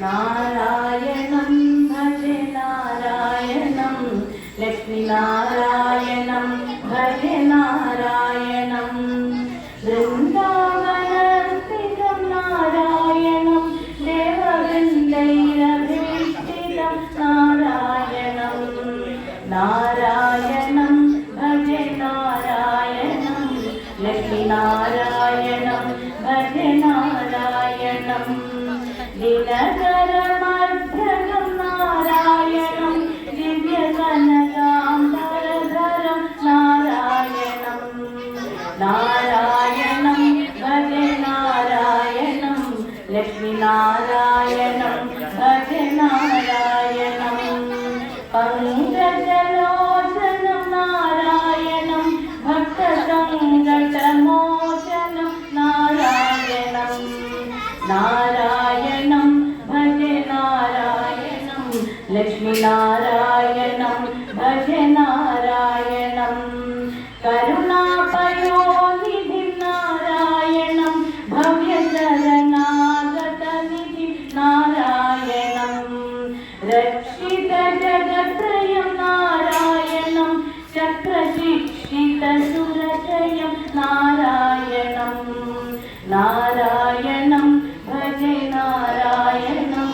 नारायणं भजे नारायणं लक्ष्मीनारायणं भजे नारायणं वृन्दावनर्पितं नारायणं देववृन्दैरभीष्टितं नारायणं नारायणं भजे नारायणं लक्ष्मीनारायणं भजे नारायणं दिनकरमर्धनं नारायणं दिव्यकनकाम्बरधरं नारायणं नारायणं भजे नारायणं लक्ष्मीनारायणं भजे नारायणं पङ्कजलोचनं नारायणं भक्तसङ्कटमोचनं नारायणं नारायणं भजे नारायणं लक्ष्मीनारायणं भजे नारायणं करुणापयोनिधिं नारायणं भव्यशरणागतनिधिं नारायणं रक्षितजगत्त्रयं नारायणं चक्रशिक्षितसुरजयं नारायणं नारायणं भजे नारायणं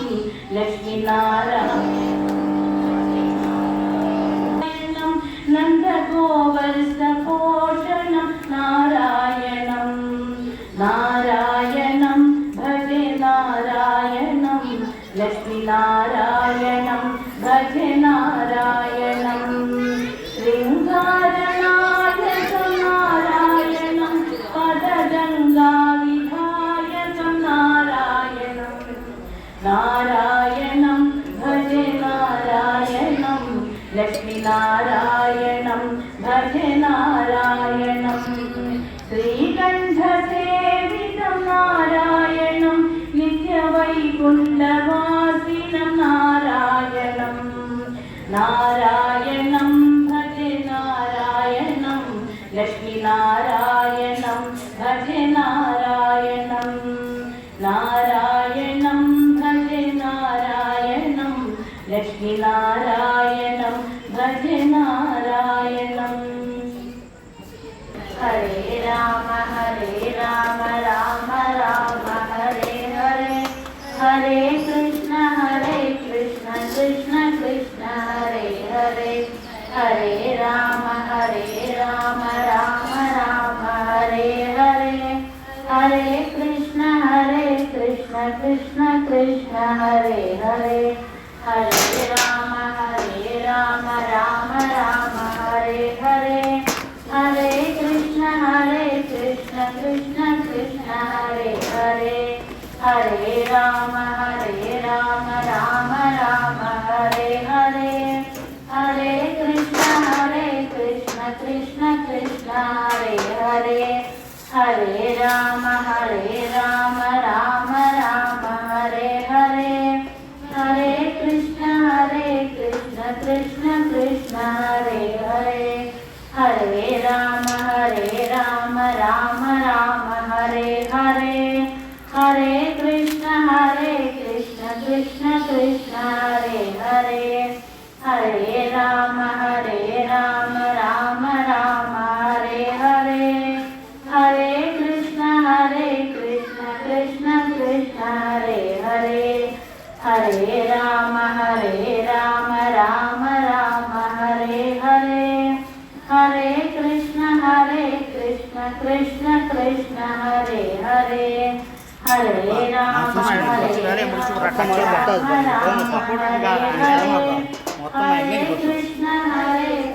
लक्ष्मीनारायणं नन्दगोवर्षपोषणं नारायणं नारायणं भजे नारायणं लक्ष्मीनारायणं भजे नारायणं शृङ्गारनायकं नारायणं पदगङ्गाविधायकं नारायणं नारायणं भजे नारायणं लक्ष्मीनारायणं भजे नारायणं श्रीकण्ठसेवितं नारायणं नित्यवैकुण्ठवासिनं नारायणं नारायणं भजे नारायणं लक्ष्मीनारायणं भजे नारायणं नारायणं भजे नारायणं लक्ष्मीनारायणं भजे नारायणं हरे राम राम राम हरे हरे हरे कृष्ण कृष्ण कृष्ण हरे हरे हरे राम राम राम हरे हरे हरे कृष्ण कृष्ण कृष्ण हरे हरे हरे राम राम राम हरे हरे हरे कृष्ण कृष्ण कृष्ण हरे हरे हरे राम राम राम हरे हरे हरे कृष्ण कृष्ण कृष्ण हरे हरे हरे राम राम राम हरे हरे हरे कृष्ण कृष्ण कृष्ण हरे हरे हरे राम राम राम हरे हरे हरे कृष्ण कृष्ण कृष्ण हरे हरे हरे राम राम राम हरे हरे हरे कृष्ण कृष्ण कृष्ण हरे हरे हरे राम राम राम हरे हरे हरे कृष्ण कृष्ण कृष्ण हरे हरे हरे राम हरे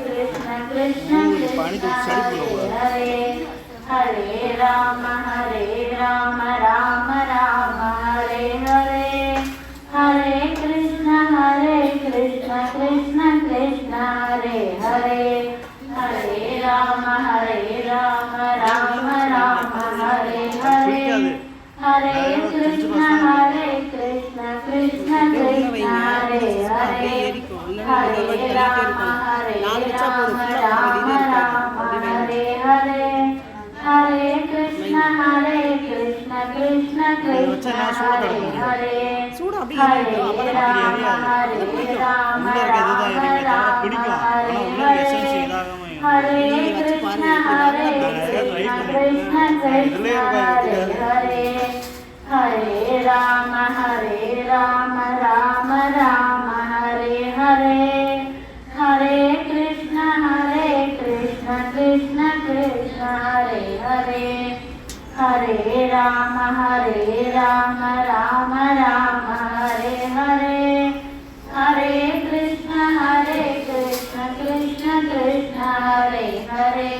कृष्ण कृष्ण कृष्ण कृष्ण हरे हरे राम राम राम हरे हरे हरे कृष्ण कृष्ण कृष्ण हरे हरे हरे राम राम राम हरे हरे हरे कृष्ण कृष्ण कृष्ण हरे हरे हरे राम राम राम हरे हरे हरे कृष्ण कृष्ण இதை வச்சா என்ன சூடு தடுக்க முடியும். சூடு அப்படியே இருக்கும். அப்போ தான் அப்படி எரியாது. அது பிடிக்கும். உள்ளே இருக்க இதுதான் எரியுமே தவிர பிடிக்கும். ஆனால் உள்ளே இருக்க எசன்ஸ் இதாகாம நீங்கள் வச்சு பாருங்கள். இதுலேயே हरे राम राम राम हरे हरे हरे कृष्ण कृष्ण कृष्ण हरे हरे हरे राम राम राम हरे हरे हरे कृष्ण कृष्ण कृष्ण हरे हरे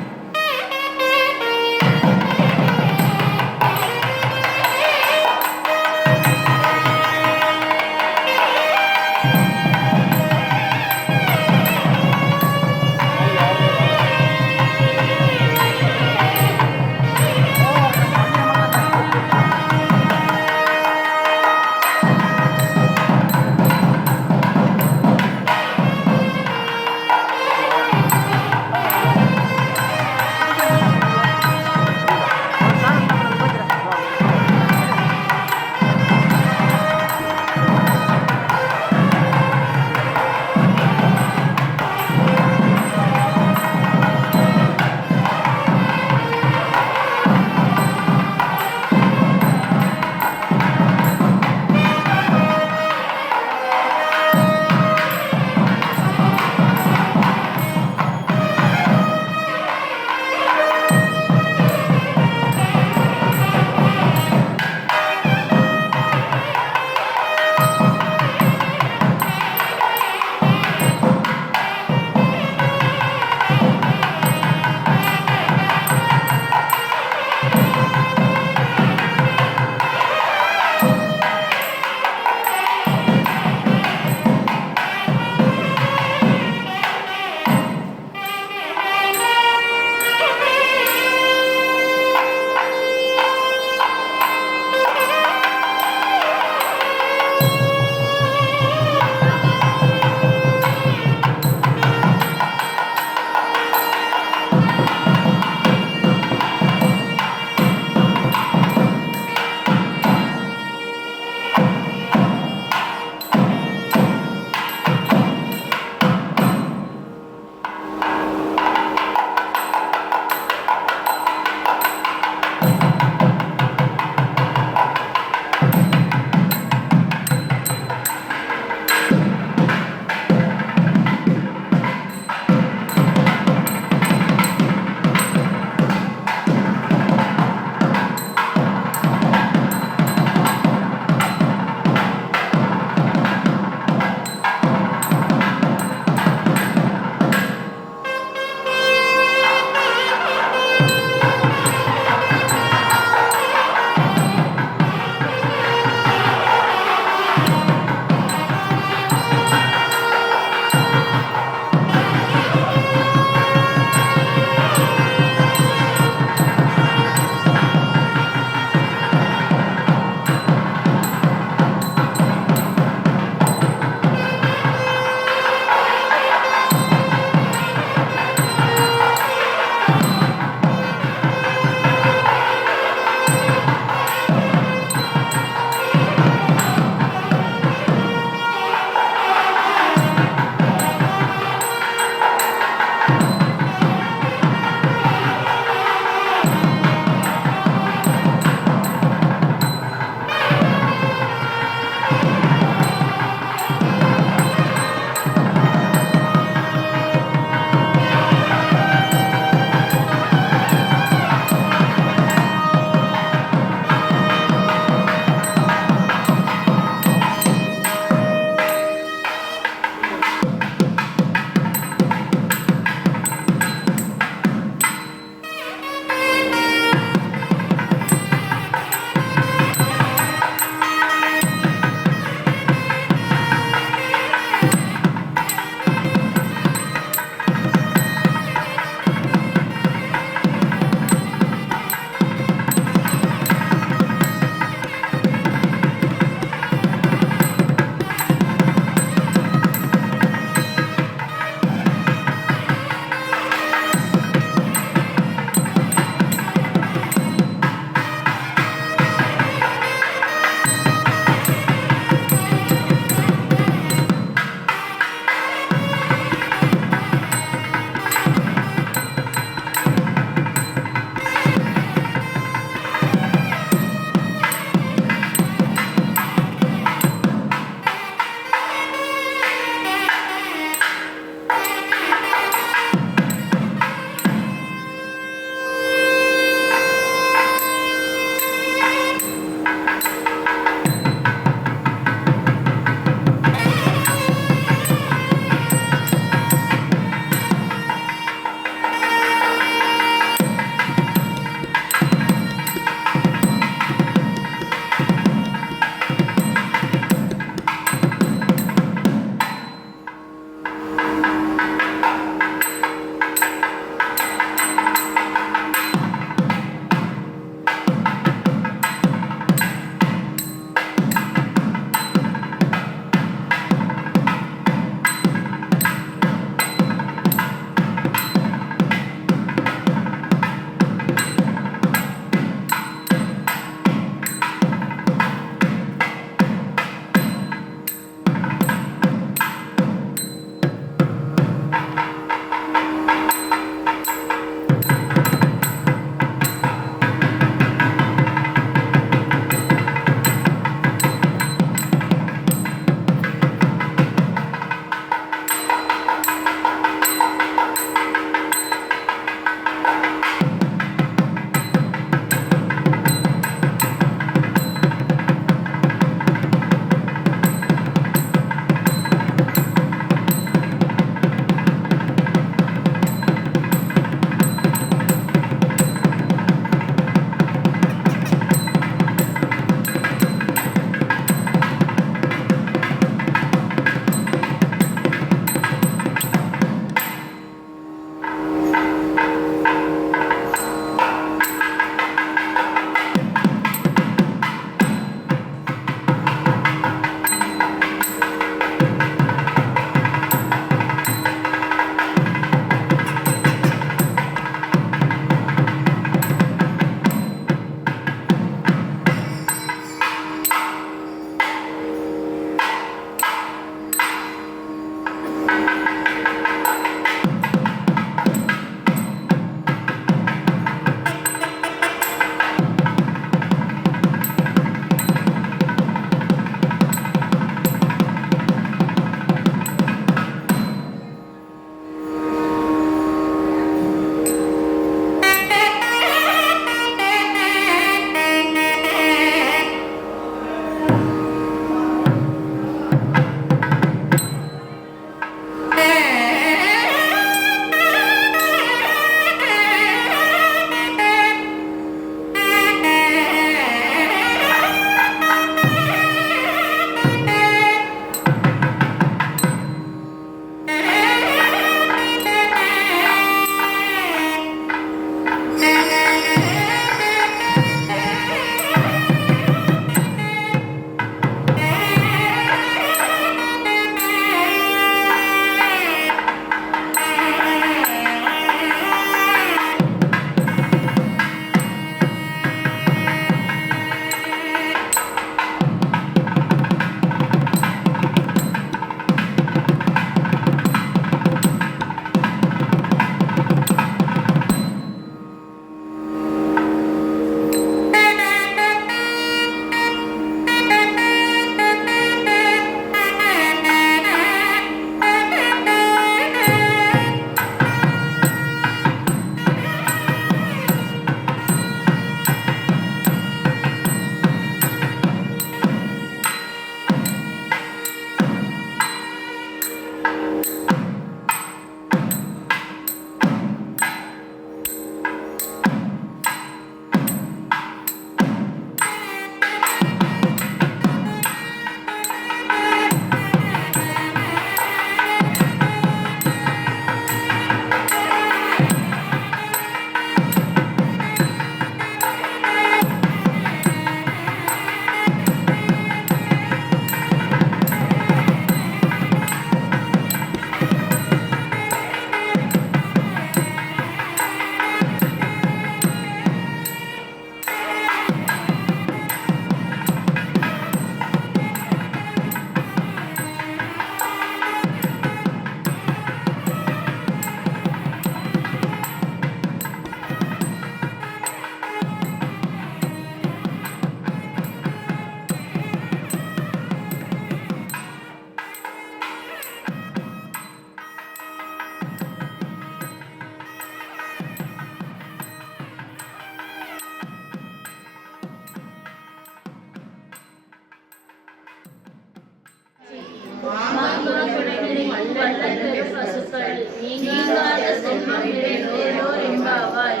பசுக்கள் நீங்காத செல்வம் நிறைந்தோர் எம்பாவாய்.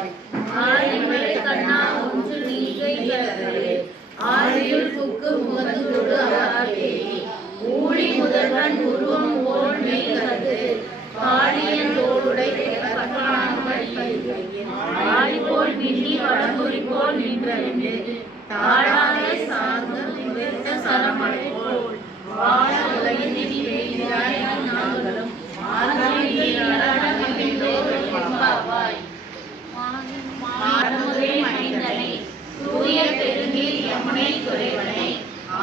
ஆதிமலை கண்ணா ஒன்று நீகை தரவே ஆதியுள் புக்கு முகத்தோடு ஆதேவி ஊழி முதல்வன் உருவம் போல் மெய்கது காளியன் தோளுடை ஆடிப்போல் பின்னி வடமுறி போல் நின்றென்று தாழாதை சார்ந்த நிறைந்த சரமலை போல் வாழ உலகின் நாங்களும் தூய பெருநீர் யமுனை துறைவனை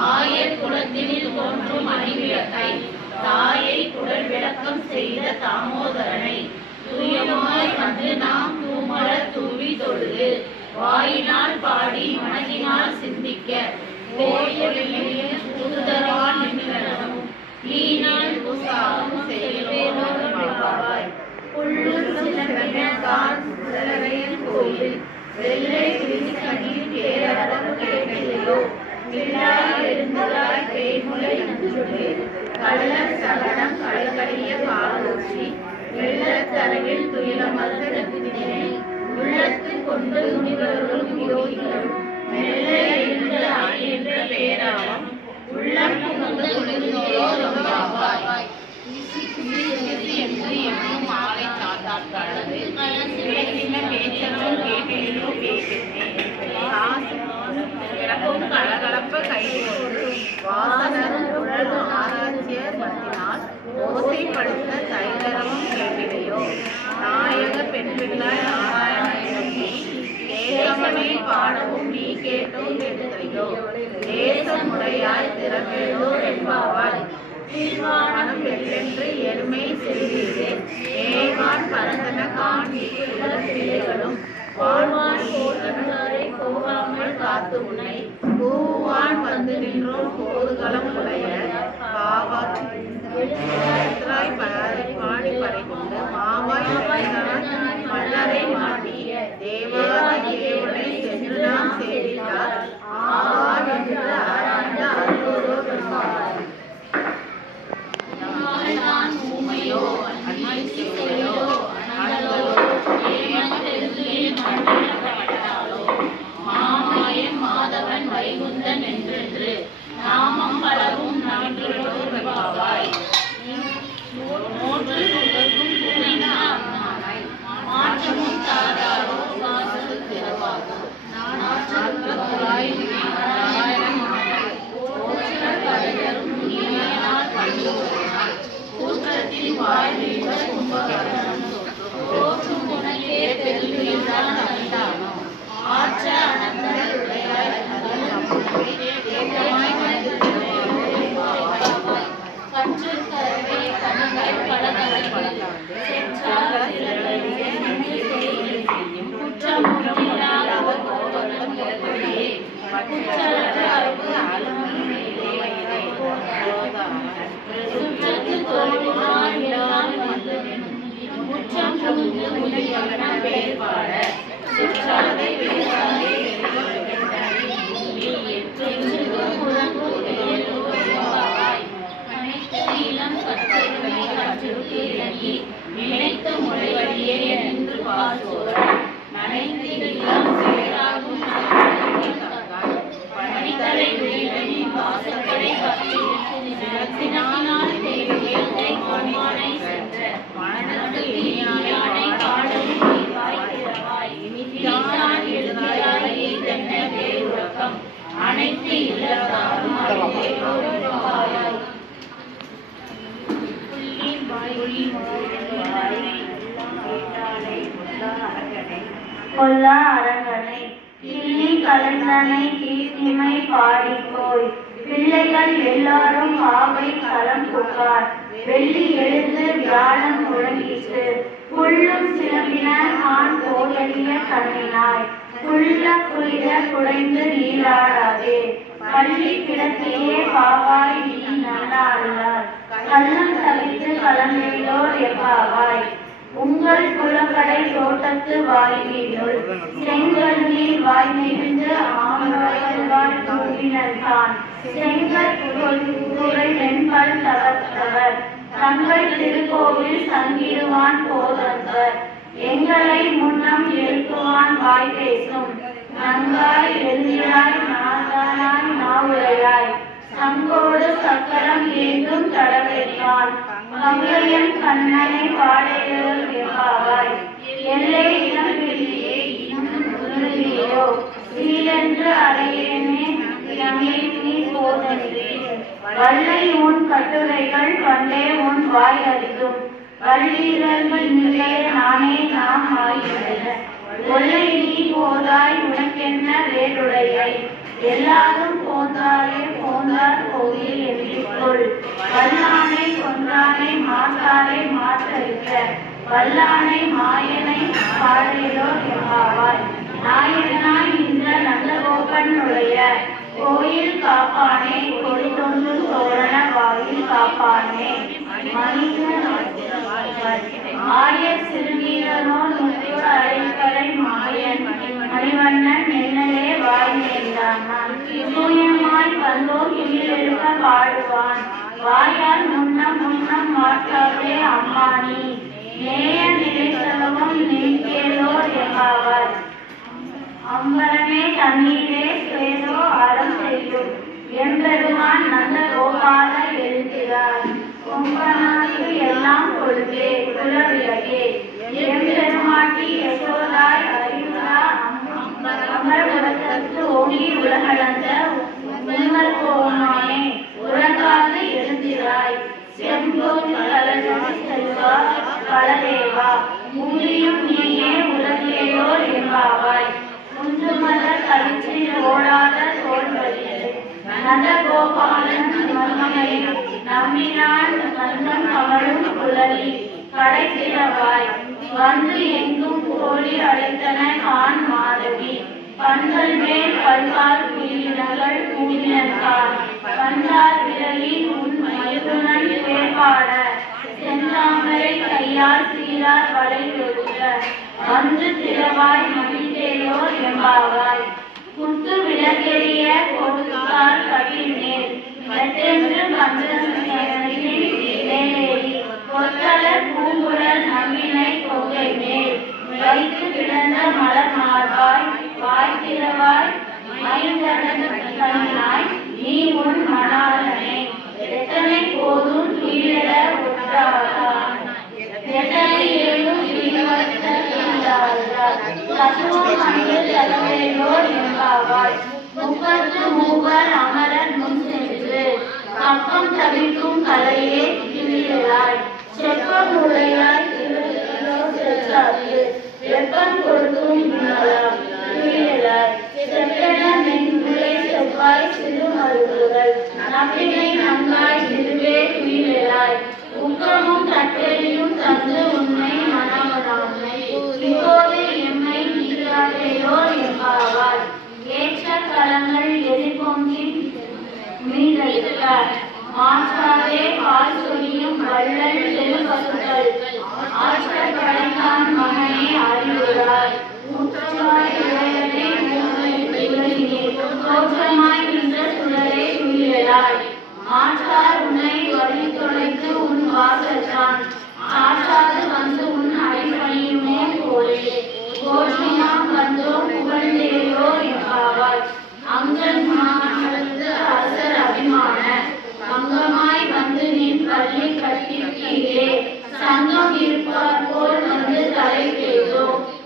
ஆயர் குலத்தினில் தோன்றும் அணிவிளக்கை தாயை குடல் விளக்கம் செய்த தாமோதரனை தூயமாய் வந்து நாம் தூமலர் தூவி தொழுது வாயினால் பாடி மனதினால் சிந்திக்க தூதரான் நின்றனும் ஈனால் புசாகம் செய்வாய். புள்ளும் சிலவெனத்தான் சிலவையன் கோயில் வெள்ளை விரிசனில் பேரளவு கேட்கலையோ பிள்ளாய் எழுந்ததாய் பேய்முலை நஞ்சுடு கள்ளர் சகடம் களைகடிய காலோச்சி வெள்ளத்தரவில் துயிலமர்ந்தனை உள்ளத்து கொண்டு முனிவர்களும் யோகிகளும் மெல்ல எழுந்த அணிந்த பேராவம் உள்ளம் புகுந்து குளிர்ந்தோராவாய். என்று எண்ணும் மாலை சாத்தாட்களது பேசின பேச்சலும் கேட்டிலோ பேசினேன் எனக்கும் கலகலப்ப கைகொண்டு வாசகரும் குழலும் ஆராய்ச்சியர் மத்தினால் ஓசைப்படுத்த தைலரமும் கேட்டிலையோ நாயக பெண் பிள்ளாய் நாராயணி தேசமே பாடவும் நீ கேட்டும் கேட்கலையோ தேச முறையாய் திறப்பேதோ என்பாவாய். தீர்மானம் வெள்ளென்று எருமை செய்தீரே ஏவான் பரந்தன காண் பிள்ளைகளும் வாழ்வான் போதனாரை போகாமல் காத்து உன்னை பூவான் வந்து நின்றோம் போதுகளம் உடைய பாவாய் பாடி படை கொண்டு மாவாய் மன்னரை மாட்டி தேவாத தேவனை சென்று நாம் சேவித்தார் ஆவான் என்று ஆராய்ந்த அருளோரோ பெருமாள். ஊமையோ அன்மையோ அனலோ மாமாயன் மாதவன் வைகுந்தன் என்றென்று நாமம் பலவும் நவன்றோர்வாய். மாற்றமும் தாராரோ வாசல் திறவாகோ கலைஞரும் நீனால் பண்புனால் கூற்றத்தில் வாழ்வீவர் கும்பகரணம் போற்றும் உனக்கே பெருமைதான் தந்தானோ ஆற்ற அனந்தல் உடையாய் கற்று கரவை கணங்கள் பலகலை சென்றார் குற்றம் இல்லாதவர் கோவலம் போவதே குற்றற்ற அறிவு சுற்றத்து தோல்விதான் எல்லாம் வந்தவன் குற்றம் புகுந்து முடியவன வேறுபாட சுற்றாதை வேறாதே இளம் கற்றவை கற்றுக்கு இறங்கி நினைத்த முறைவழியே என்று பாசோர் நனைந்து இளம் சேராகும் பணித்தலை உயிரின் வாசப்படை பற்றி சினத்தினால் தேவையை மானை சென்ற மனத்து இனியானை காடவும் நீவாய் திறவாய் இனித்தான் எழுதாய் தென்ன வேறுறக்கம் அனைத்து இல்லத்தாரும் அறிவாய். கொல்லா அரங்கனை கிள்ளி கலந்தனை கீர்த்திமை பாடிப்போய் பிள்ளைகள் எல்லாரும் பாவை களம் புகார் வெள்ளி எழுந்து வியாழம் முழங்கிட்டு புல்லும் சிலம்பின ஆண் போதலிய கண்ணினாய் புல்ல குளிர குடைந்து நீராடாதே பள்ளி கிடத்தியே பாவாய் நீ நல்லா அல்லார் கள்ளம் தவித்து கலந்தேலோர் எப்பாவாய். உங்கள் குளக்கடை தோட்டத்து வாய்மீனுள் செங்கல் நீர் வாய்மிருந்து ஆமவாய் தூவினர் தான் செங்கல் புகழ் வெண்பல் தகர்த்தவர் தங்கள் திருக்கோவில் சங்கிடுவான் போதவர் எங்களை முன்னம் எழுப்புவான் வாய் பேசும் நங்காய் எழுதியாய் நாதானாய் நாவுடையாய் சங்கோடு சக்கரம் ஏந்தும் தடவைத்தான் மங்கையன் கண்ணனை பாடையோர் எம்பாவாய் எல்லை இளம்பிள்ளியே இன்னும் உறுதியோ சீலென்று அறையேனே நீ போதன்றி வல்லை உன் கட்டுரைகள் பண்டே உன் வாய் அறிந்தும் வள்ளீரர்கள் நிலையே நானே நாம் ஆகிவிட ஒல்லை நீ போதாய் உனக்கென்ன வேறுடையை எல்லாரும் போந்தாரே போந்தார் கோயில் எண்ணிக்கொள் வல்லானை கொன்றானை மாற்றாரை மாற்றறிக்க வல்லானை மாயனை பாடையோ எம்பாவாய் நாயனாய் இந்த நந்தகோபனுடைய கோயில் காப்பானே கொடிதொன்று தோரண வாயில் காப்பானே ஆய சிறுநீரனோ நுற்றோர் அரைக்கரை மாயன் மணிவண்ணன் என்னலே வாய் நேர்ந்தான் தூயமாய் வந்தோம் கீழெழுக்க பாடுவான் வாயால் முன்னம் முன்னம் மாற்றாதே அம்மானி நேய நிலைத்தலமும் நெய்கேலோர் எம்பாவாய் அம்பரமே தண்ணீரே சேதோ அறம் செய்யும் எம்பெருமான் நந்த கோபால எழுதினார் கொம்பனாக்கு எல்லாம் கொள்கே குலவிலகே எம்பெருமாட்டி யசோதாய் அறிவுரா அமர் உலகத்து ஓங்கி உலகளந்த உங்கள் கோமானே உறங்காது எழுந்திராய் செம்பொன் கலந்து செல்வா பலதேவா ஊழியும் நீயே உலகேயோர் எம்பாவாய் குந்துமலர் கழிச்சில் ஓடாத தோல்வழியே நந்தகோபாலன் மர்மனை நம்பினான் மந்தம் கமழும் குழலி கடைத்திரவாய் வந்து எங்கும் கோழி அழைத்தன கான் மாதவி பந்தல் மேல் பல்வார் குயிலினங்கள் கூடினான் பந்தார் விரலி உன் மயுகுணன் வேப்பாட செந்தாமரை கையால் சீரார் வளை கொடுக்க வந்து திரவாய் மகிழ்ந்தேயோர் எம்பாவாய் குத்து விளக்கெரிய கொடுத்தார் கட்டில் மேல் மெத்தென்று பஞ்சேரி கொத்தலர் பூங்குழல் நம்பினை கொகை மேல் வைத்து கிடந்த மலர் மார்பாய் வாய் திரவாய் மயில்கடனாய் நீ உன் மணாளனே எத்தனை போதும் கீழட ஒட்டாதான் எத்தனை ஏழும் முப்பத்து மூவர் அமரர் முன் சென்று கப்பம் தவிர்க்கும் கலையே கிளியலாய் செப்பம் உடையாய் வெப்பம் கொடுக்கும் கிளியலாய் செப்பன மென்குலை செவ்வாய் சிறு மருந்துகள் நம்பினை நங்காய் திருவே கிளியலாய் உக்கமும் தட்டெறியும் தந்து உண்மை மனவனாமை இப்போது எம்மை நீராதையோ எம்பாவாய் ஏற்ற களங்கள் எதிர்பொங்கி மீதளிக்க மாற்றாதே பால் சொரியும் வள்ளல் செல்பசுக்கள் ஆற்றல் படைத்தான் மகனே அறிவுறாய் முற்றமாய் உடையதே உலகினே தோற்றமாய் நின்ற சுடரே துயிலாய் ஆற்றார் உன்னை வழி தொலைத்து உன் வாசல்தான் ஆற்றாது வந்து உன் அடிப்பணியுமே போலே கோஷமாம் வந்தோ புகழ்ந்தேயோ எம்பாவாய் அங்கன் மாமனது அரசர் அபிமான அங்கமாய் வந்து நின் பள்ளி கட்டிக்கீழே சங்கம் இருப்பார் போல் வந்து தலை பெய்தோ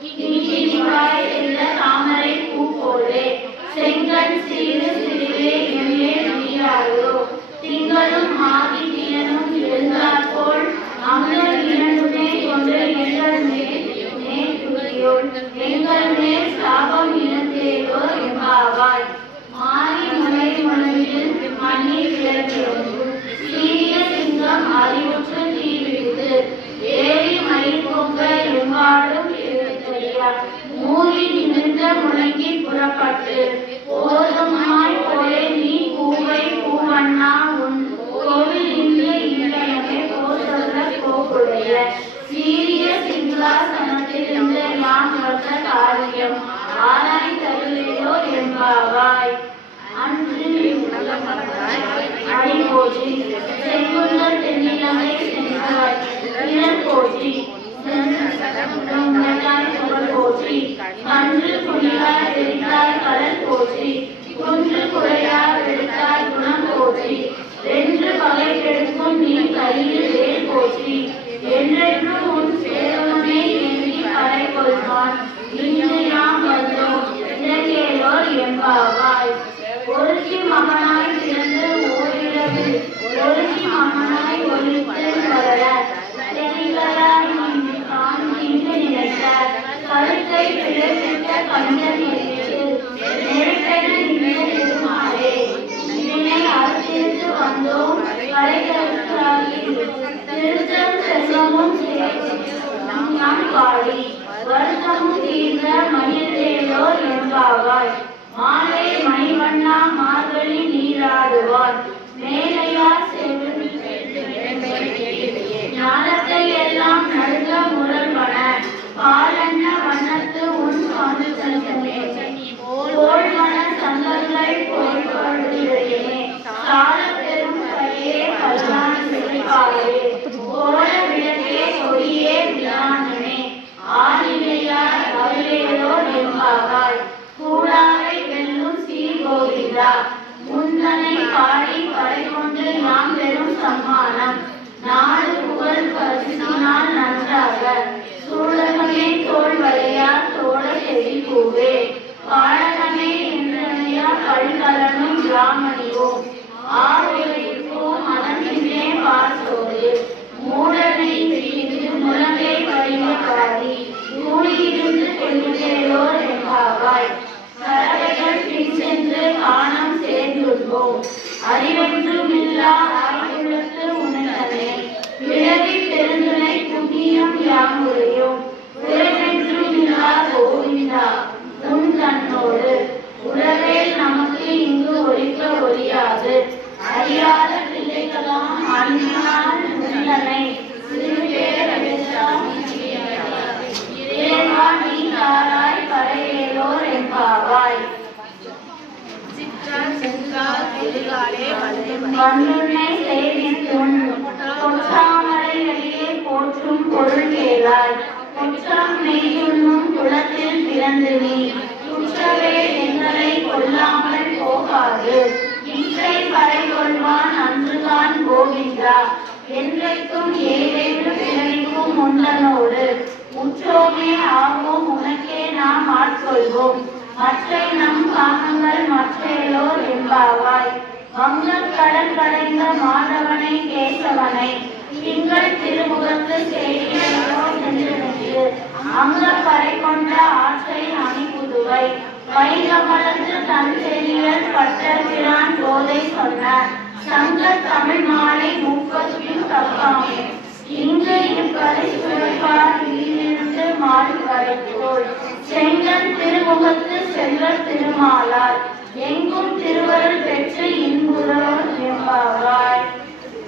கிணிவாய் செல்ல தாமரை பூ போலே செங்கல் சிறு சிறிலே எங்கே நீராயோ திங்களும் ஆதித்யனும் எழுந்தார் போல் அங்கள் இரண்டுமே கொண்டு எங்கள் மேல் துளியோள் எங்கள் மேல் சாபம் இழந்தேயோ எம்பாவாய் மாறி முறை முனையில் மண்ணில் விளக்கிறோம் சீரிய சிங்கம் அறிவுற்று தீவிடுத்து ஏறி மயில் பொங்க எவ்வாடும் மூறி நிமிர்ந்த முழங்கி புறப்பட்டு போதுமாய் போலே நீ பூவை பூவண்ணா உன் கோவில் இன்று இன்றையமே போசல்ல போகுடைய சீரிய சிங்களாசனத்திலிருந்து நான் வந்த போற்றி செங்குன்ற தென்னிலங்கை சென்றாய் இளம் போற்றி புகழ் போற்றி கன்று குடியாய் வெடித்தாய் கடல் போற்றி குன்று குறையாய் வெடித்தாய் குணம் போற்றி வென்று பகை கெடுக்கும் நீ கையில் வேல் போற்றி என்றென்று உன் சேவமே எண்ணி படை கொள்வான் இன்று யாம் வந்தோம் இலங்கேயோர் எம்பாவாய் ஒருத்தி மகனாய் பிறந்து ஓரிரவு ஒருத்தி மகனாய் ஒழித்து வளர தெளிவராய் நின்று தான் இன்று நினைத்தார் கருத்தை பிழைப்பிட்ட கண்டன் நெருக்கென நின்ற பெருமாளே இதனை அறுத்திருந்து வந்தோம் கலைகளுக்காகி திருத்தம் செல்வமும் நம் பாடி வருத்தமும் தீர்ந்த மயிலேயோர் எம்பாவாய் மாலை மணிவண்ணா மார்கழி நீராடுவார் மேலையார் செல்வ ஞானத்தை எல்லாம் நடுங்க முரல்வன பாலன்ன வண்ணத்து உன் கோள்வன சங்கங்கள் பொய்படுகிறேனே சால பெரும் கையே கல்யாண செழிப்பாயே கோல விளக்கே கொடியே விழானே ஆதிலையார் அருளேயோர் எம்பாவாய் கூடாரை வெல்லும் சீர்கோவிந்தா முந்தனை பாடி படை கொண்டு நாம் பெரும் சம்மானம் நாடு புகழ் பரிசினால் நன்றாக சூழகமே தோல் வளையா தோட செவி பூவே பாழகமே என்றனையா பல்கலனும் ராமணியோம் ஆறுவோம் அதன்பின்னே பார்த்தோடு மூடனை பிரிந்து முழங்கை வழிய பாடி கூடியிருந்து கொள்ளுகையோர் எம்பாவாய் கரவைகள் பின் சென்று காணம் சேர்ந்துள்ளோம் அறிவென்றும் இல்லா ஆய்வுள்ளத்து உணர்ந்தனை விளவி பெருந்துணை புண்ணியம் யாமுறையும் உறவென்றும் இல்லா கோவிந்தா உன் தன்னோடு உறவேல் நமக்கு இங்கு ஒழிக்க ஒழியாது அறியாத பிள்ளைகளாம் அன்னால் உண்டனை இறைவா நீ தாராய் பறையேலோர் எம்பாவாய் வந்துன்னை செய்தின் பொற்றாமரைகளிலே போற்றும் பொருள் கேளாய் குற்றம் மெய்யுண்ணும் குலத்தில் பிறந்து நீ குற்றவே எங்களை கொல்லாமல் போகாது இன்றை படை கொள்வான் அன்றுதான் கோவிந்தா என்றைக்கும் ஏதேனும் பிறவிக்கும் முன்னனோடு உற்றோமே ஆவோம் உனக்கே நாம் ஆட்கொள்வோம் மற்றை நம் காமங்கள் மற்றையோர் எம்பாவாய் வங்கக் கடல் கடைந்த மாதவனை கேசவனை திங்கள் திருமுகத்து செய்தியோ சென்று அங்கப் பறை கொண்ட ஆற்றை அணி புதுவை வைகமலத்து தன் செல்லியல் பட்டபிரான் போதை சொன்ன சங்க தமிழ் மாலை 30 தப்பாமே இங்கு இப்பறை சுவைப்பார் வீழிருந்து மாறி வரைத்தோள் செங்கன் திருமுகத்து செல்வ திருமாலால் எங்கும் திருவருள் பெற்று இன்புறோர் எம்பாவாய்.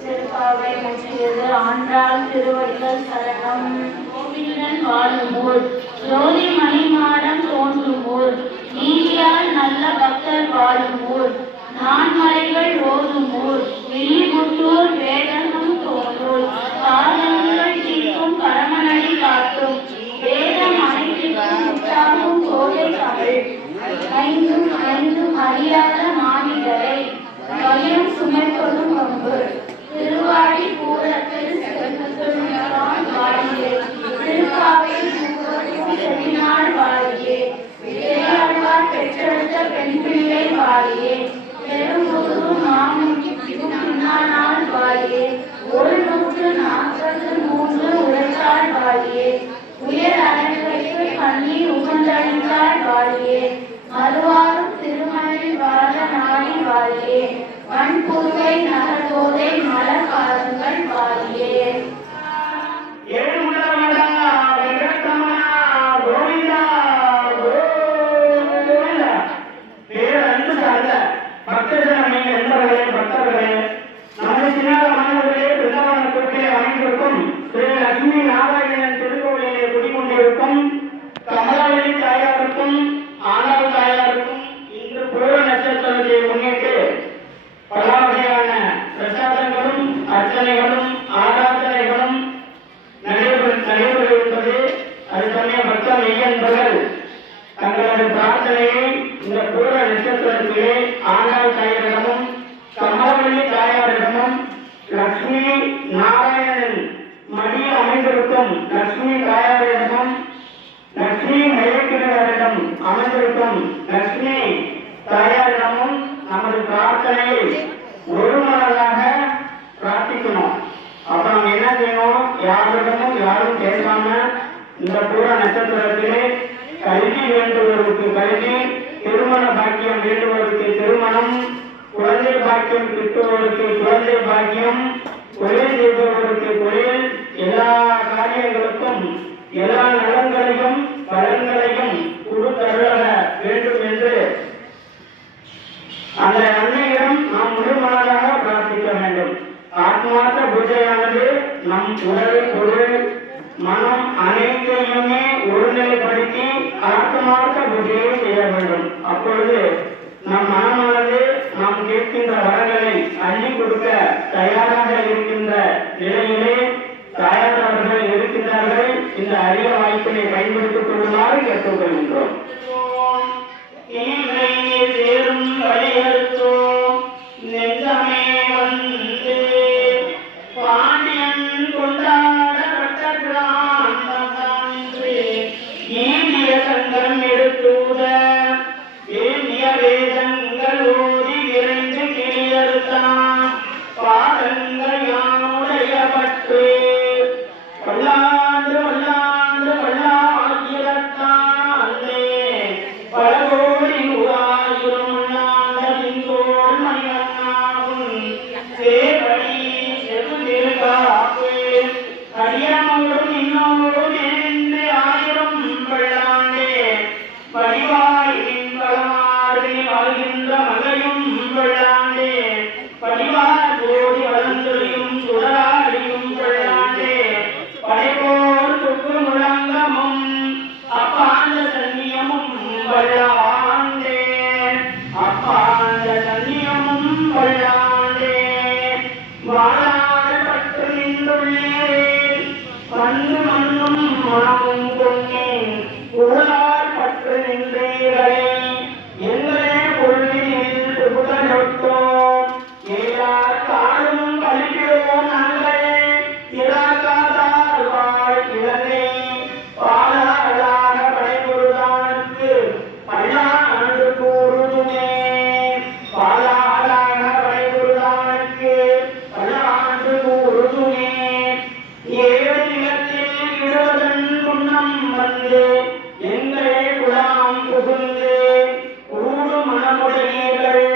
திருப்பாவை முற்றியது ஆண்டாள் திருவடிகள் சரணம். கோவிலுடன் வாழும் ஊர் ஜோதி மணிமாடம் தோன்றும் ஊர் நீதியால் நல்ல பக்தர் வாழும் ஊர் நான்மறைகள் ஓதும் ஊர் வில்லிபுத்தூர் வேதமும் தோன்றூர் காரணங்கள் தீர்க்கும் பரமனடி காட்டும் வேதம் அனைத்திற்கும் உற்சாகும் கோதை தமிழ் ஐந்தும் ஐந்தும் அறியாத மாநிலரை வலியும் சுமைப்பதும் வம்பு திருவாடி பூரத்தில் வாழியே திருப்பாவை செவினாள் வாழியே விளையாடுவார் பெற்றெடுத்த பெண் பிள்ளை வாழியே பெரும்புது அர்ச்சனைகளும் ஆராதனைகளும் நடைபெறுகின்றது. அது சமய பக்த மெய்யன்பர்கள் தங்களது பிரார்த்தனையை இந்த பூர நட்சத்திரத்திலே ஆண்டாள் தாயாரிடமும் கமலவள்ளி தாயாரிடமும் லட்சுமி நாராயணன் மடியில் அமைந்திருக்கும் லட்சுமி தாயாரிடமும் லட்சுமி மயக்கினரிடம் அமைந்திருக்கும் லட்சுமி தாயாரிடமும் நமது பிரார்த்தனையை ஒருமனதாக பிரார்த்திக்கணும். அப்ப நம்ம என்ன செய்யணும்? யாரிடமும் யாரும் பேசாம இந்த பூர நட்சத்திரத்திலே கல்வி வேண்டுவதற்கு கல்வி, திருமண பாக்கியம் வேண்டுவதற்கு திருமணம், குழந்தை பாக்கியம் கிட்டுவதற்கு குழந்தை பாக்கியம், தொழில் செய்பவர்களுக்கு தொழில், எல்லா காரியங்களுக்கும் எல்லா நலன்களையும் பலன்களையும் கொடுத்தருள வேண்டும் என்று அந்த அன்னையிடம் நாம் முழுமனதாக பிரார்த்திக்க வேண்டும். ஆத்மார்த்த பூஜையானது நம் உடல், பொருள், மனம் அனைத்தையுமே ஒருநிலைப்படுத்தி ஆத்மார்த்த பூஜையை செய்ய வேண்டும். அப்பொழுது நம் மனமானது நாம் கேட்கின்ற வரங்களை அள்ளி கொடுக்க தயாராக இருக்கின்ற நிலையிலே தயாராக இருக்கின்றார்கள். இந்த அரிய வாய்ப்பினை பயன்படுத்திக் கொள்ளுமாறு கேட்டுக்கொள்கின்றோம். சேரும் வழியறுத்தோம் நெஞ்சமே வந்து பாண்டியன் கொண்டாடப்பட்ட கிராமன்று ஈண்டிய சங்கம் எடுத்தூத வேண்டிய வேதங்கள் ஓதி விரைந்து கிளியறுத்தான் பாதங்கள் யானுடைய பற்று பல்லாண்டு பல்லாண்டு பல்லாயிரத்தாண்டே பல கோடி நூறாயிரம் மண்ணாண்டோள் மணிவண்ணாகும் சேவடி செருகாப்பு அடியனோடும் இன்னோடும் என்று ஆயிரம் பல்லாண்டே படிவாய் பலமாறு வாழ்கின்ற மகையும் பல்லாண்டே படிவார் கோடி வளர்ந்தொழியும் சுடராடியும் பல்லாண்டே படைபோர் துக்கு முழங்கமும் அப்பாண்ட சன்னியமும் பல்லாண்டே அப்பாண்ட சன்னியமும் பல்லாண்டே வாழாடப்பட்டு நின்றுள்ளேன் மண்ணு மண்ணும் மனமும் கொண்டேன் புகழால் பற்று நின்றீர்களே எங்களே பொருளில் புகழொட்டோம் எல்லார் காடும் கழிக்கிறோம் நாங்களே இராக்காதார் வாழ் இளநே பாலாளாக படைபொருளானுக்கு பல்லாண்டு கூறுதுமே பாலாளாக படைபொருளானுக்கு பல்லாண்டு கூறுதுமே ஏழு நிலத்தில் இடுவதன் குன்னம் வந்து எங்களே குலாம் புகுந்து கூடு மனமுடையீர்கள்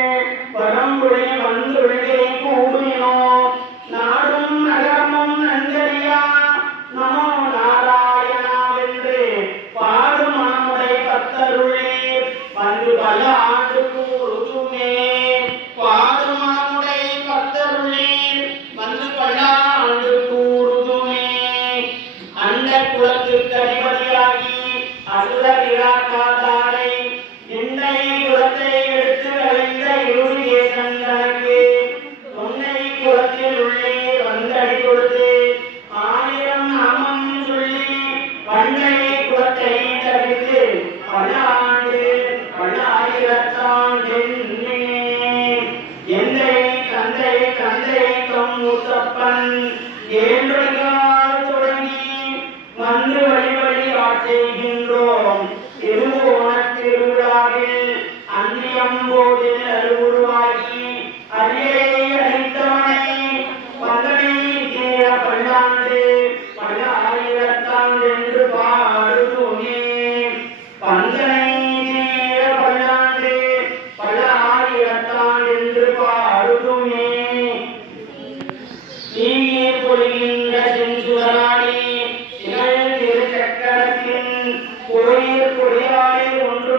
பரம்பொழி வந்துள்ளே கூடினோ நாடும் நகரமும் நஞ்சரியா நமோ நாராயணாவென்று பாடு மனமுடை பத்தருளே வந்து பல ஆண்டு கூறுதுமே பாடு மனமுடை பத்தருளே வந்து பல ஆண்டு கூறுதுமே அந்த குலத்துக்கு அதிபதியாகி அசுர விராக்காதாரை என்னை குலத்தை எடுத்து அழைந்த இருளிய தந்தனக்கு உன்னை குலத்தில் உள்ளே வந்தடி கொடுத்து ஆயிரம் நாமம் சொல்லி பண்டை குலத்தை தவிர்த்து பல ஆண்டு பல்லாயிரத்தாண்டு எந்தை தந்தை தந்தை தொன்னூத்தப்பன் ஏழுகால் தொடங்கி வந்து வழி வழி ஆட்செய்கின்றோம். திருவோண திருவிழாவில் அந்தியம்போதில் அருவுருவாகி அரியை அளித்தவனை பந்தனை தீர பல்லாண்டு பல்லாயிரத்தாண்டு என்று பாடுதுமே பந்தனை தீர பல்லாண்டு பல்லாயிரத்தாண்டு என்று பாடுதுமே நீர் பொழிகின்ற செஞ்சுவராணி திகழ் திருச்சக்கரத்தின் கோயில் கொடியாடி ஒன்று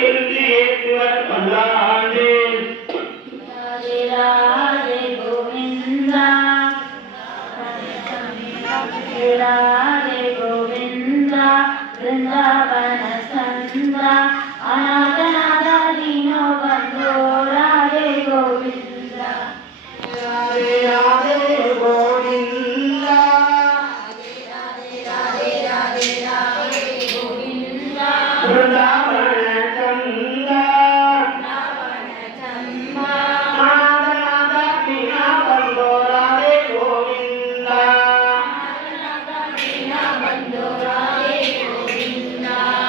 எழுந்து ஏற்றுவர் பல்லாண்டு ராதே ராதே கோவிந்தா ராதே கோவிந்தா वृंदावन चंद्रा अनाथ दीनो बंधो राधे गोविंदा राधे राधे गोविंदा राधे राधे राधे राधे गोविंदा वृंदावन चंद्रा अनाथ दीनो बंधो राधे गोविंदा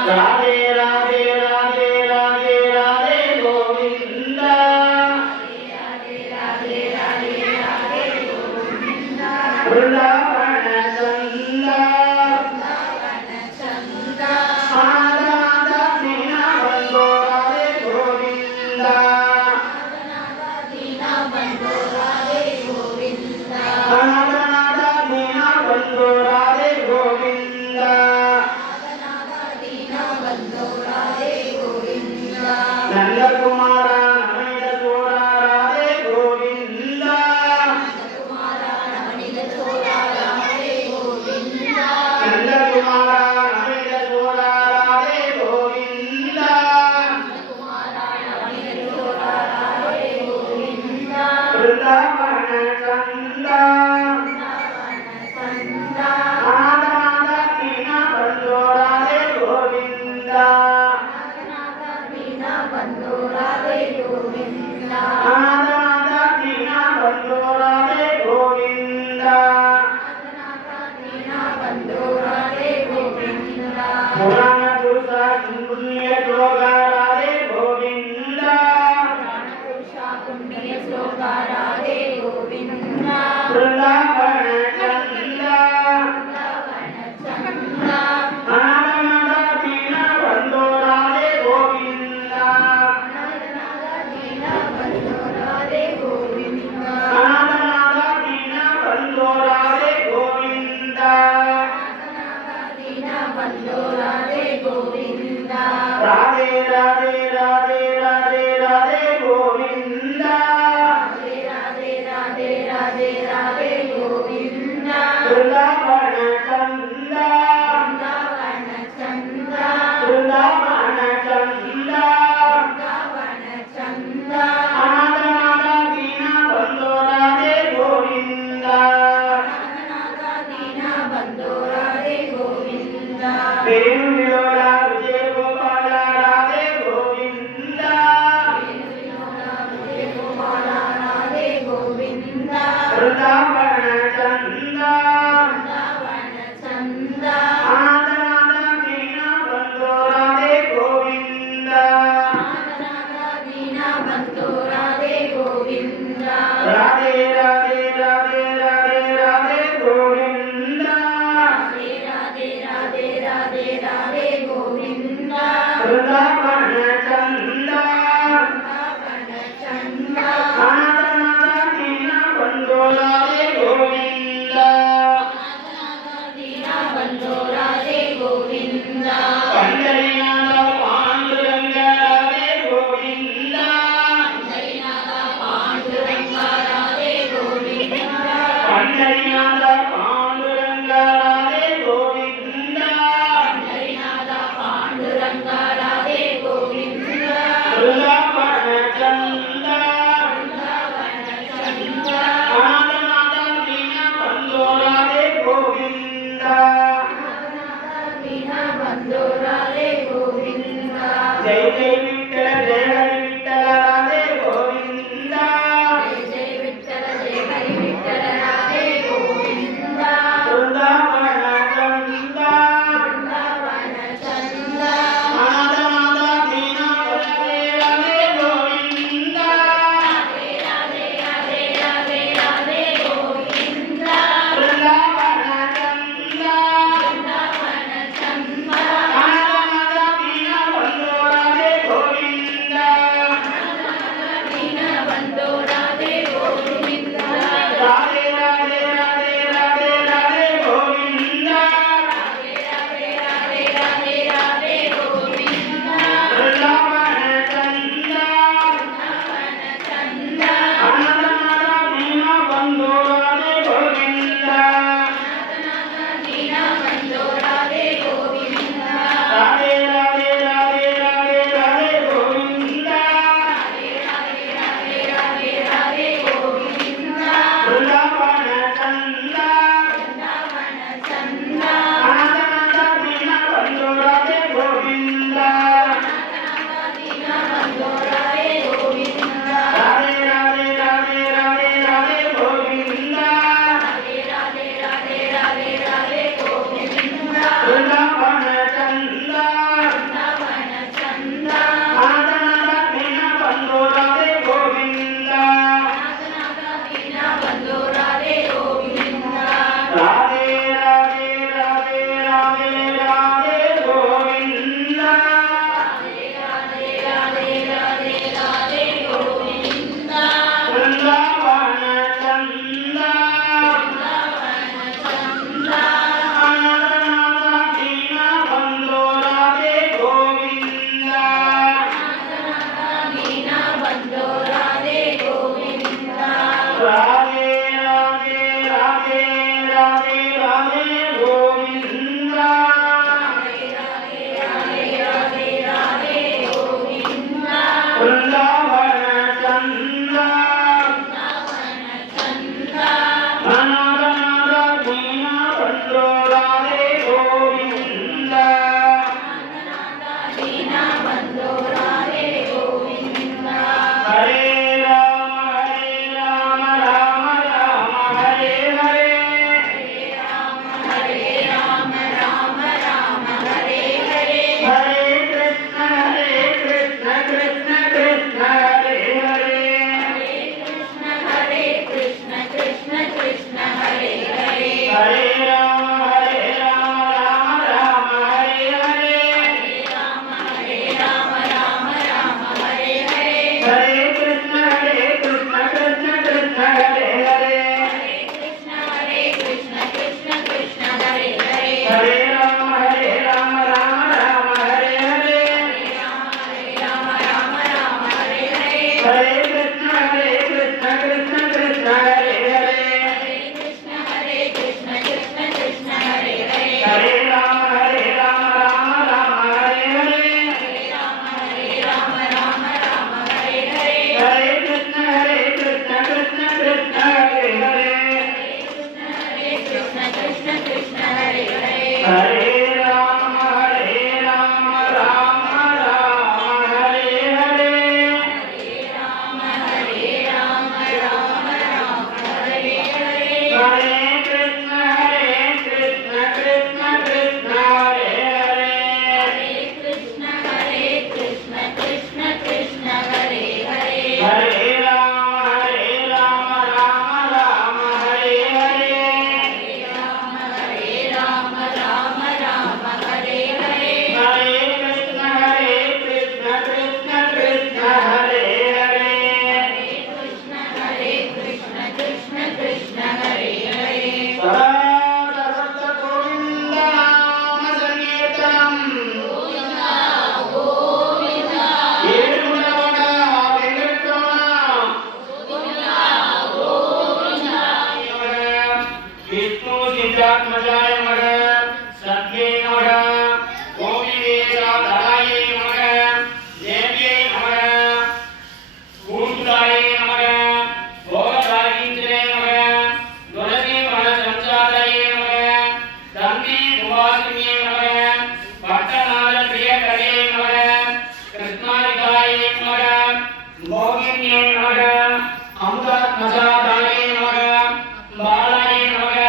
राधे राधे राधे राधे राधे गोविंदा वृंदावन चंद्रा अनाथ दीनो बंधो राधे गोविंदा अनाथ दीनो बंधो राधे गोविंदा नंदकुमारा नवनीत चोरा राधे गोविंदा नंदकुमारा नवनीत चोरा राधे गोविंदा वृंदावन चंद्रा अनाथ दीनो बंधो राधे गोविंदा अनाथ दीनो बंधो राधे गोविंदा पुराण पुरुषा पुण्य श्लोका राधे गोविंदा वृंदावन चंद्रा अनाथ दीनो बंधो राधे गोविंदा अनाथ दीनो बंधो राधे गोविंदा राधे राधे राधे राधे राधे गोविंदा वृंदावन चंद्रा अनाथ दीनो बंधो राधे गोविंदा वेणुलोला विजय गोपाल राधे गोविंदा वृंदावन चंद्रा अनाथ दीनो बंधो राधे गोविंदा राधे राधे राधे राधे राधे गोविंदा वृंदावन चंद्रा अनाथ दीनो बंधो राधे गोविंदा पंडरीनाथ पांडुरंग राधे गोविंदा पंडरीनाथ पांडुरंग राधे गोविंदा वृंदावन चंद्रा अनाथ दीनो बंधो राधे गोविंदा जय जय विठ्ठल जय हरि विठ्ठल राधे गोविंदा वृंदावन चंद्रा अनाथ दीनो राधे गोविंदा वृंदावन चंद्रा अनाथ दीनो बंधो राधे गोविंदा हरे कृष्ण कृष्ण कृष्ण हरे हरे हरे कृष्ण कृष्ण हरे हरे हरे राम राम राम हरे हरे हरे राम राम हरे हरे हरे कृष्ण कृष्ण कृष्ण हरे हरे कृष्ण कृष्ण हरे हरे हरे राम राम राम हरे हरे राम राम हरे हरे हरे कृष्ण कृष्ण कृष्ण हरे हरे कृष्ण कृष्ण कृष्ण हरे हरे हरे राम राम हरे हरे राम राम हरे हरे हरे कृष्ण कृष्ण कृष्ण हरे हरे कृष्ण कृष्ण हरे हरे सदा सर्वत्र गोविंद नाम संकीर्तनम ఏడుగుండవన వెంకటరమణ విష్ణు సిద్ధాత్మజాయ నమః సత్యే నమః గోవిందేశాధరాయ నమః దేవ్యై నమః భూతాయ నమః భోగరాగింద్రే నమః తులసీ వన సంచారాయ నమః ధన్వీ సువాసిన్యే నమః పట్టణాల ప్రియకరే నమః कृष्णाय नमः भोगिन्ये नमः अमृतात्मजाय नमः बालाय नमः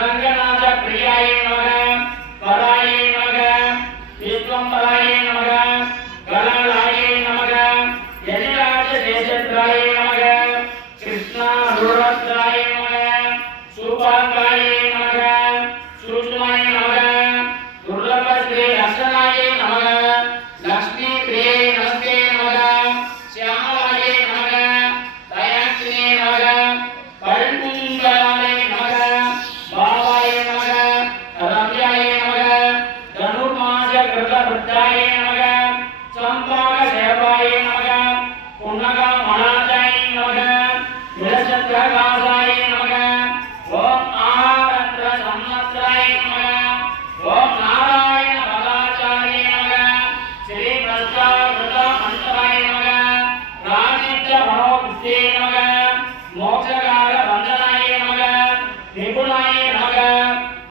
रंगनाथ प्रियाय नमः वराय नमः विश्वम्भराय नमः गणाय नमः यदिराज देशत्राय नमः कृष्णारूढत्राय नमः सुभागाय नमः सुषमाय नमः दुर्लभ श्री रसनाय नमः लक्ष्मी प्रिये नमस्ते नमः श्यामलाय नमः दयाक्षिणे नमः परिकुंभलाय नमः भावाय नमः रम्याय नमः धनुर्मास कृतवृत्ताय नमः संपाक सेवाय नमः पुण्यका मनाजाय नमः विलसत्रकासाय नमः ओम आहारत्र संवत्सराय नमः ओम नारायण भगाचार्य नमः श्री प्रसाद मंत्राय नमः राजित्र मनोबुद्धे नमः मोक्षकार वंदनाय नमः निपुणाय नमः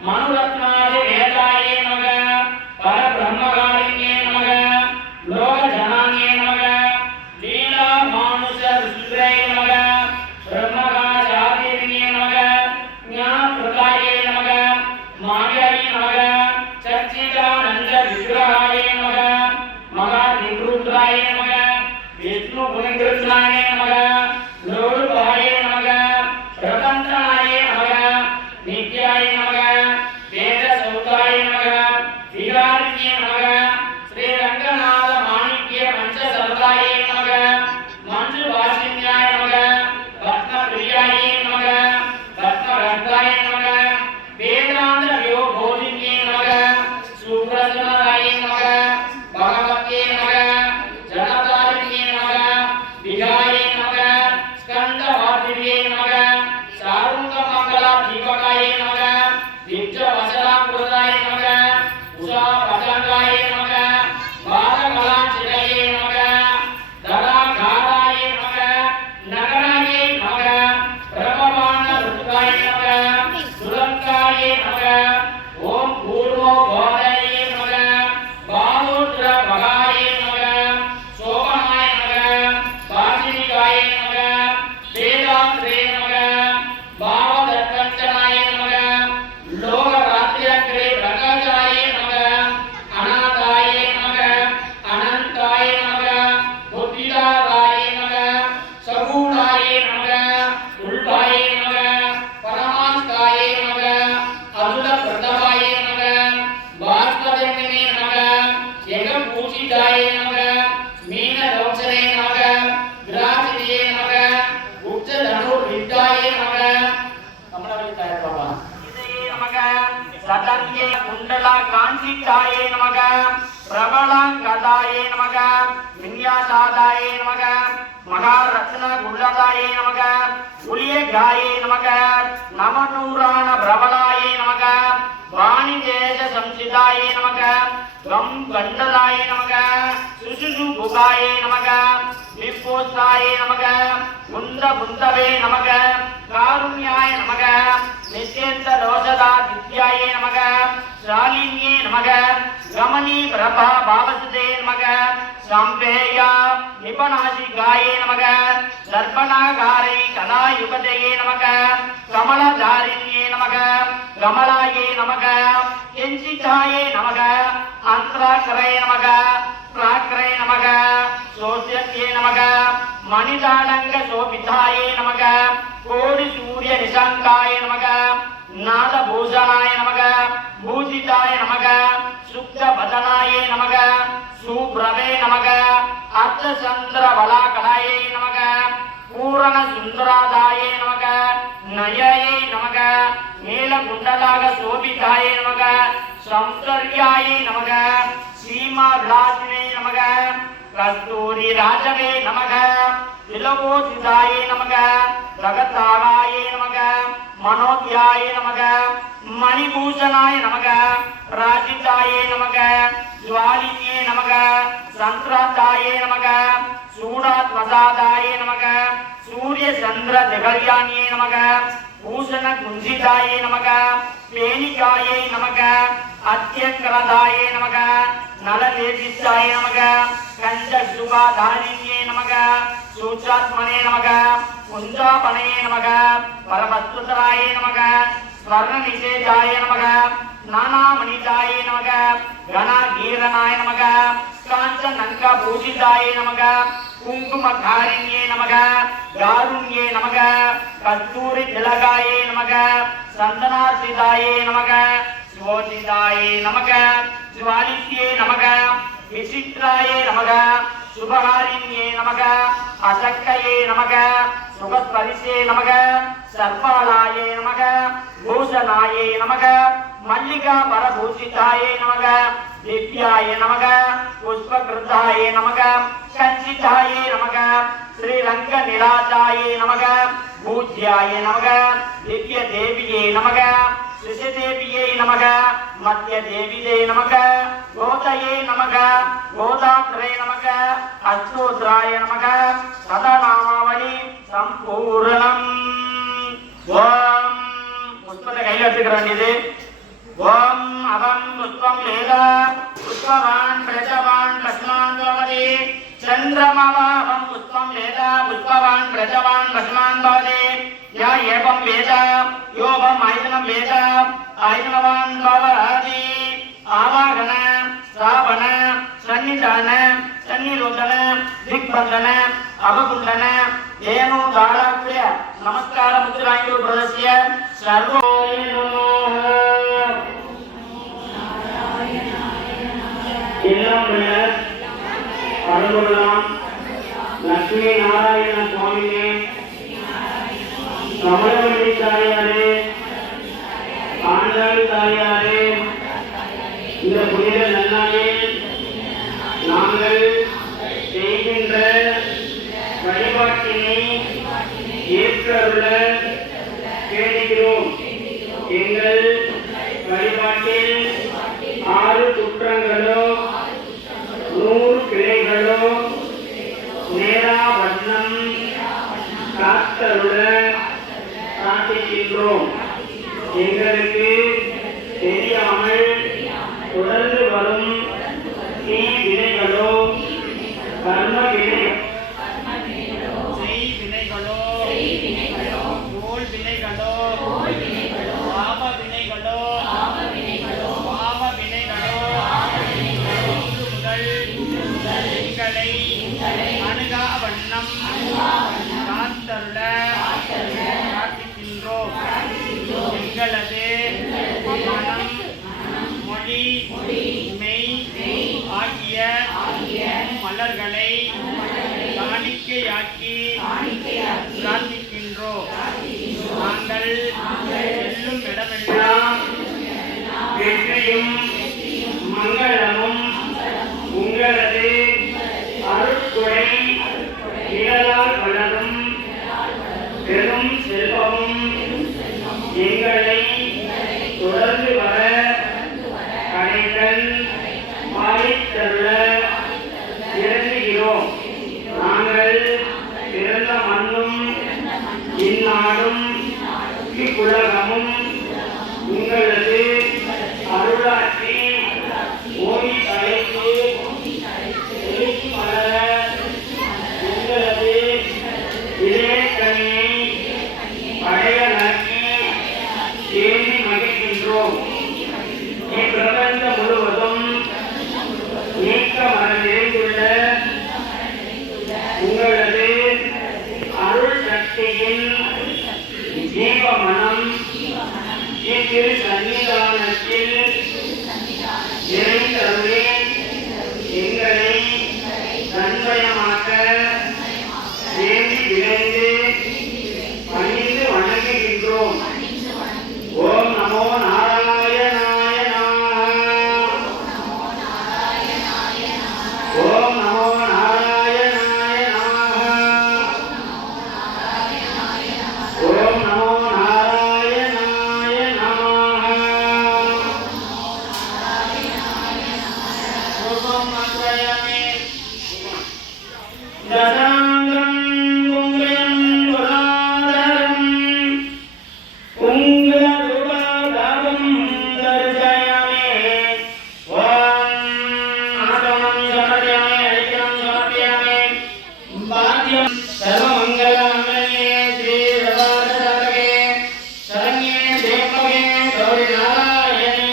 मनुरत्नादि वेदाय नमः परब्रह्मकारिण्ये नमः लोकजनान्ये नमः लीला मानुष ऋषिद्रये नमः ब्रह्मकाचार्ये नमः ज्ञानप्रदाय नमः मायाय नमः सच्चिदानंद विग्रहाय नमः महानिवृत्ताय नमः विष्णु गुणकृष्णाय नमः लोलुपाय नमः प्रबन्धनाय नमः नित्याय नमः वेदसौताय नमः विहारिण्ये नमः श्रीरङ्गनाथ माणिक्य पंचसरदाय नमः मंजुवासिन्याय नमः पद्मप्रियाय नमः पद्मरत्नाय नमः वेदांत योगोदिन्ये नमः सुप्रसन्नाय नमः भगवते नमः जनतारिण्ये नमः विहाय नमः स्कंदवादिव्ये नमः सारुङ्गमङ्गलाधिपकाय नमः दिव्यवसनाकृताय नमः उषापतङ्गाय नमः बालकलाचितये नमः धराघाराय नमः नगराय नमः प्रभवानरुद्राय नमः सुरङ्गाय नमः ओम पूर्वो बोधये नमः बाहुद्र भगाय नमः शोभनाय नमः वासिनिकाय नमः वेदान्त्रे नमः भावदत्तञ्जनाय नमः लोकरात्र्यग्रे प्रकाशाय नमः अनाथाय नमः अनन्ताय नमः बुद्धिदाताय नमः सगुणाय नमः उल्भाय नमः परमास्ताय नमः अद्भुतप्रतापाय नमः भास्वरजन्मे नमः जगपूजिताय नमः मीनलोचने नमः विराजिते नमः उच्चधनुर्विद्याय नमः कमलावलिताय बाबा नमः सतन्ये कुण्डला कांचिताय नमः प्रबला गदाय नमः विन्यासादाय नमः காயே நமக நவநூரான பிரபலாயே நமக வாணிதேச சம்சிதாயே நமக கம் கண்டதாயே நமக சுசுசு புகாயே நமக விப்போஸ்தாயே நமக குந்த புந்தவே நமக காருண்யாய நமக நித்யந்த லோசதா தித்யாயே நமக சாலின்யே நமக கமனி பிரபா பாவசுதே நமக சம்பேயா நிபநாசிகாயே நமக தர்ப்பணாகாரை கலாயுகதயே நமக கமலதாரிண்யே நமக கமலாயே நமக எஞ்சிதாயே நமக அந்தராக்கரே நமக பிராக்கரே நமக சோத்யத்யே நமக மணிதாடங்க சோபிதாயே நமக கோடி சூரிய நிசாங்காய நமக நாதபூஷணாய நமக பூஜிதாய நமக சுக்தபதனாயே நமக சுப்ரவே நமக அர்த்தசந்திர வலாகடாயே நமக பூரண சுந்தராதாயே நமக நயயே நமக நீலகுண்டலாக சோபிதாயே நமக சௌந்தர்யாயே நமக சீமா விலாசினே நமக கஸ்தூரி ராஜவே நமக திலகோதிதாயே நமக ஜகதாகாயே நமக மனோத்யாயே நமக மணிபூஷணாய நமக ராஜிதாயே நமக ஜ்வாலின்யே நமக சந்திராதாயே நமக சூடாத்மசாதாயே நமக சூரிய சந்திர ஜகல்யான்யே நமக பூஷண குஞ்சிதாயே நமக பேனிகாயே நமக அத்தியங்கரதாயே நமக நலதேவித்தாய நமக கஞ்ச சுகாதாரிண்யே நமக சூச்சாத்மனே நமக குஞ்சாபனயே நமக பரமஸ்துதராயே நமக ஸ்வர்ண நிஷேதாய நமக நானாமணிதாயே நமக கணாகீரனாய நமக காஞ்சனங்க பூஜிதாயே நமக குங்குமகாரிண்யே நமக காருண்யே நமக கஸ்தூரி திலகாயே நமக சந்தனார்த்திதாயே நமக ஸ்வோதிதாயே நமக ஜ்வாலித்யே நமக விசித்ராயே நமக சுபஹாரிண்யே நமக அசக்கயே நமக சுகஸ்பரிசே நமக சர்பாலாயே நமக பூஷணாயே நமக மல்லிகா பரபூஷிதாயே நமக திவ்யாய நமக புஷ்பகிருதாயே நமக கஞ்சிதாயே நமக ஸ்ரீரங்க நிராஜாயே நமக பூஜ்யாய நமக திவ்ய தேவியே நமக சிசதேவியே நமக மத்திய தேவியே நமக கோதயே நமக கோதாத்ரே நமக அஸ்தோத்ராய நமக சதநாமாவளி சம்பூர்ணம். ஓம் புஷ்பத்தை கையில் எடுத்துக்கிற வேண்டியது. ஓம் அவம் புஷ்பம் வேத புஷ்பவான் பிரஜவான் பஸ்மான் பவதி சந்திரமவாஹம் புஷ்பம் வேத புஷ்பவான் பிரஜவான் பஸ்மான் பவதி யா ஏவம் வேத யோகம் ஆயுதனம் வேத ஆயுதனவான் பவதி. ஆவாகன ஸ்ராவண சன்னிதான சன்னிரோதன திக்பந்தன அவகுண்டன ஏனோ தாளாக்கிய நமஸ்கார முத்ராயோ பிரதஸ்ய சர்வாய நமோ. எல்லாம் பரம்பொருளாம் லட்சுமி நாராயண சுவாமியே கமலவல்லி தாயாரே ஆண்டாள் தாயாரே இந்த புனித நன்னாளில் நாங்கள் செய்கின்ற வழிபாட்டினை ஏற்றருள வேண்டுகிறோம். எங்கள் வழிபாட்டில் 6 குற்றங்களோ 100 கிளைகளோ நேராவண்ணம் காத்தருள பிரார்த்திக்கின்றோம். எங்களுக்கு தெரியாமல் தொடர்ந்து வரும் தீ வினைகளோ கர்ம வினைகளோ செய் வினைகளோ தோல் வினைகளோ பாவ வினைகளோ பாவ வினைகளோ முதல் எங்களை அணுகா வண்ணம் காத்தருள பிரார்த்திக்கின்றோம். எங்களது மனம் மொழி மெய் ஆகிய மலர்களை காணிக்கையாக்கி பிரார்த்திக்கின்றோம். நாங்கள் செல்லும் இடமெல்லாம் வெற்றியும் மங்களமும் உங்களது அருட்கொடை நிழலால் வளரும் பெரும் செல்வ இத்திரு சன்னிதானத்தில் நிறைந்தருளே எங்களை தன்மயமாக்க வேண்டி விரைந்து பணிந்து வணங்குகின்றோம். ஓம் நமோ நாராயணாய நமः. ஓம் நமோ நாராயணாய நமः. ஓம் நமோ நாராயணாய நமः. ஓம் மத்ரயமே ததாங்கம் உங்கயம் புராதரம் உங்கருபாதம் தர்சயாமே. ஓம் ஆதமம் சமர்ப்பயாமே ஐக்கம் சமர்ப்பயாமே. பாத்யம் சர்வமங்கலமங்கலே ஸ்ரீ ரவாதரகே சரண்யே தேவகே கௌரி நாராயணே.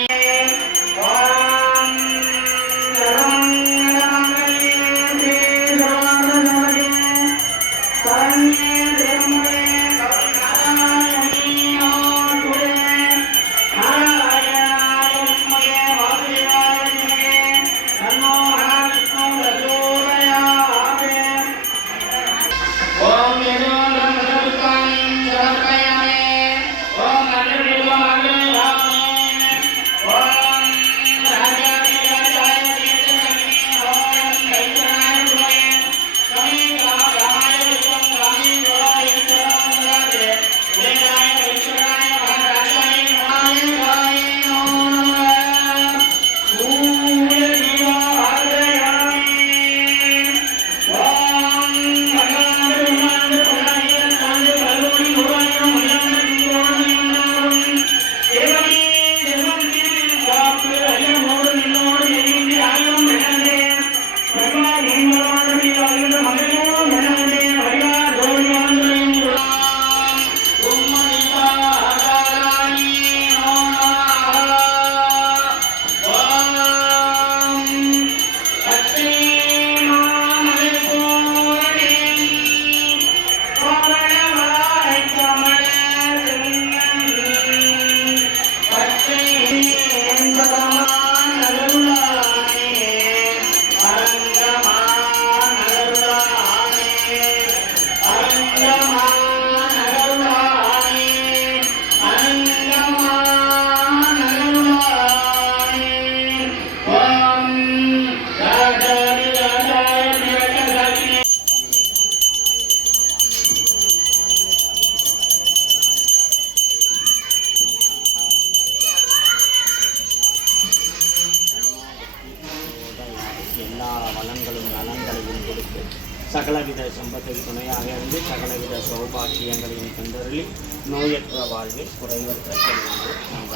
ஓம் சர்வமங்கலமங்கலே ஸ்ரீ ரவாதரகே சரண்யே தேவகே கௌரி நாராயணே. ஓம் குரு நாராயணாய வித்மகே வாசுதேவாய தீமஹி தன்னோ மகாவிஷ்ணுः பிரச்சோதயாத். ஓம் யஜ்ஞானம் புஷ்பாணி சமர்ப்பயாமி. ஓம் மந்திரபுஷ்பமால்யாமி. ஓம் ராஜாதிராஜாய தீர்த்தமணி. ஓம் தைத்தனாய குருவே சமீகாமாய விஷ்ணம் காமீஸ்வராய ஈஸ்வராய உதயனாய வைஸ்வராய மகாராஜாய நாராயணாய நமோ நமः. சூரிய தீபாராதயாமி. ஓம் மகாந்த பிரம்மாண்ட புராண சாந்த பரமோனி முராயம் முல்லாண்ட திரோணம் தேவனே தேவனே காப்பு அயமோடு நின்னோடு நெருங்கி ஆயம் மெனதே பிரம்மா நீங்களாண்டி வாழ்ந்த மகனோ மெனதே வரியா கோவியாந்தரையும் உம்மனிதா ஆகாராணி நமோ நமः. ஓம் அத்தே மாமலை போலே கோவணவாய் கமலர் பச்சை என்பதமான் அருளானே அரங்கமான் அருளானே அரங்கமான் அருளானே அரங்கமான் அருளானே. ஓம் ராஜாதி ராஜாய திரகசாலினே. எல்லா வளங்களும் நலங்களையும் கொடுத்து சகலவித சம்பத்துக்கு துணையாக இருந்து சகலவித சௌபாக்கியங்களையும் தந்தருளி நோயற்ற வாழ்வில் குறைவற்ற செல்வங்கள் நம்